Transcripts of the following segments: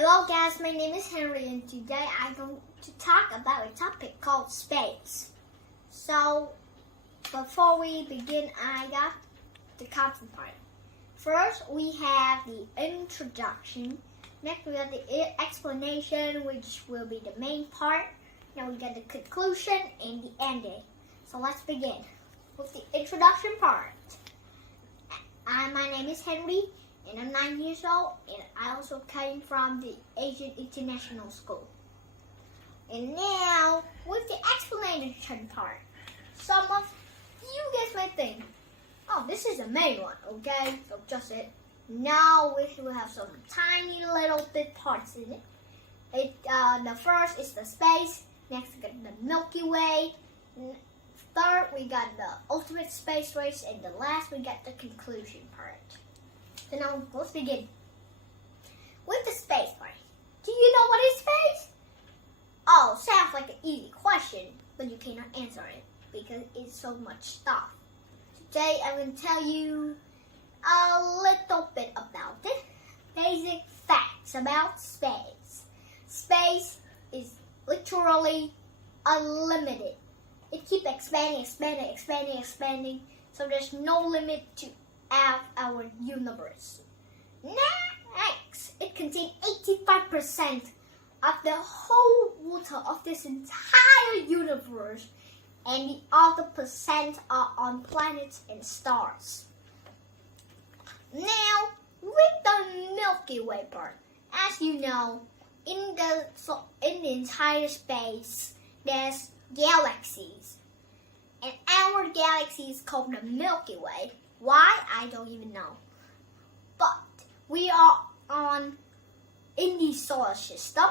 Hello guys, my name is Henry and today I'm going to talk about a topic called space. So, before we begin, I got the content part. First, we have the introduction. Next, we got the explanation, which will be the main part. Now we got the conclusion and the ending. So let's begin with the introduction part. My name is Henry. And I'm 9 years old, and I also came from the Asian International School. And now, with the explanation part, some of you guys might think, oh, this is the main one, okay? So just it. Now we will have some tiny little bit parts in it. The first is the space. Next, we got the Milky Way. Third, we got the ultimate space race, and the last, we got the conclusion part. So now let's begin with the space part. Do you know what is space? Oh, sounds like an easy question, but you cannot answer it because it's so much stuff. Today I'm going to tell you a little bit about it. Basic facts about space. Space is literally unlimited. It keeps expanding, so there's no limit to our universe. Next, it contains 85% of the whole water of this entire universe, and the other percent are on planets and stars. Now, with the Milky Way part, as you know, in the entire space, there's galaxies, and our galaxy is called the Milky Way. Why? I don't even know. But we are in the solar system.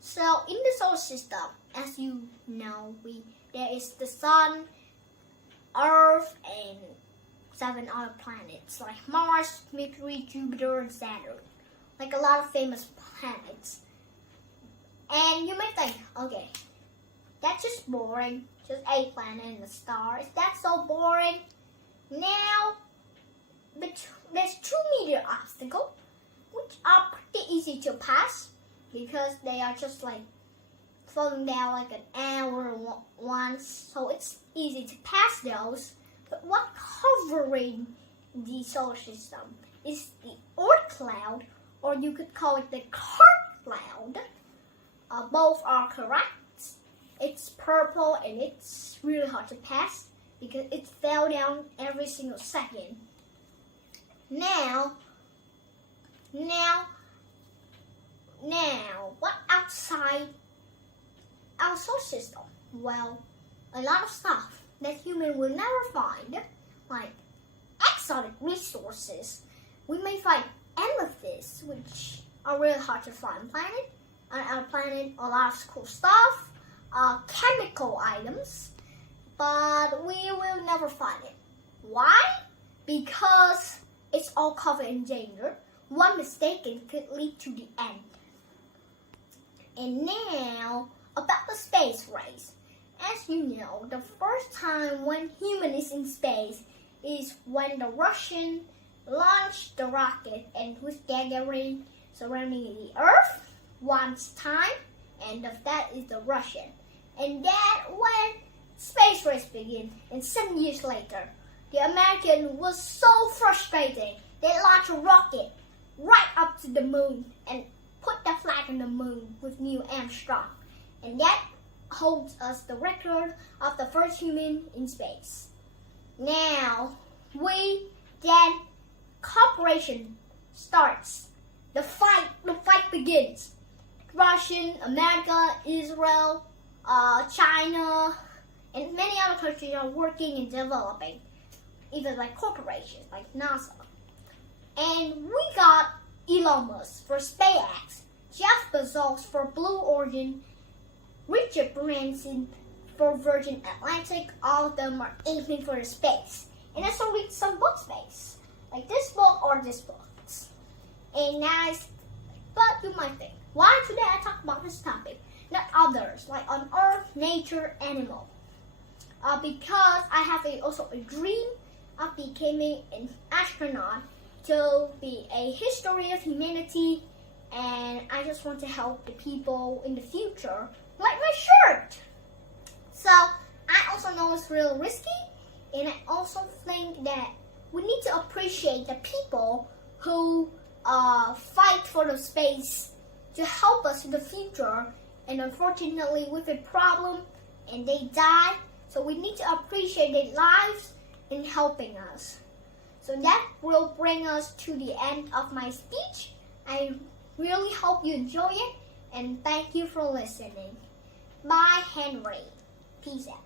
So in the solar system, as you know, there is the Sun, Earth, and 7 other planets like Mars, Mercury, Jupiter, and Saturn. Like a lot of famous planets. And you may think, okay, that's just boring. Just a planet and a star. Is that so boring? Now, there's 2 meter obstacles, which are pretty easy to pass because they are just like falling down like an hour once, so it's easy to pass those. But what covering the solar system is the Oort cloud, or you could call it the Oort cloud. Both are correct. It's purple and it's really hard to pass because it fell down every single second. Now, what outside our solar system? Well, a lot of stuff that human will never find, like exotic resources. We may find amethysts, which are really hard to find on our planet. A lot of cool stuff, chemical items. But we will never find it. Why? Because it's all covered in danger. One mistake could lead to the end. And now, about the space race. As you know, the first time when human is in space is when the Russian launched the rocket and with Gagarin surrounding the Earth once time, and that is the Russian. And that when space race began, and 7 years later, the American was so frustrated, they launched a rocket right up to the moon and put the flag on the moon with Neil Armstrong. And that holds us the record of the first human in space. Now, then cooperation starts. The fight begins. Russian, America, Israel, China, and many other countries are working and developing, even like corporations like NASA. And we got Elon Musk for SpaceX, Jeff Bezos for Blue Origin, Richard Branson for Virgin Atlantic. All of them are aiming for the space. And I also read some book space, like this book or this book. And but you might think, why today I talk about this topic, not others, like on Earth, nature, animal? Because I have also a dream of becoming an astronaut to be a history of humanity and I just want to help the people in the future, like my shirt. So I also know it's real risky, and I also think that we need to appreciate the people who fight for the space to help us in the future, and unfortunately with a problem and they die. So we need to appreciate their lives in helping us. So that will bring us to the end of my speech. I really hope you enjoy it, and thank you for listening. Bye, Henry. Peace out.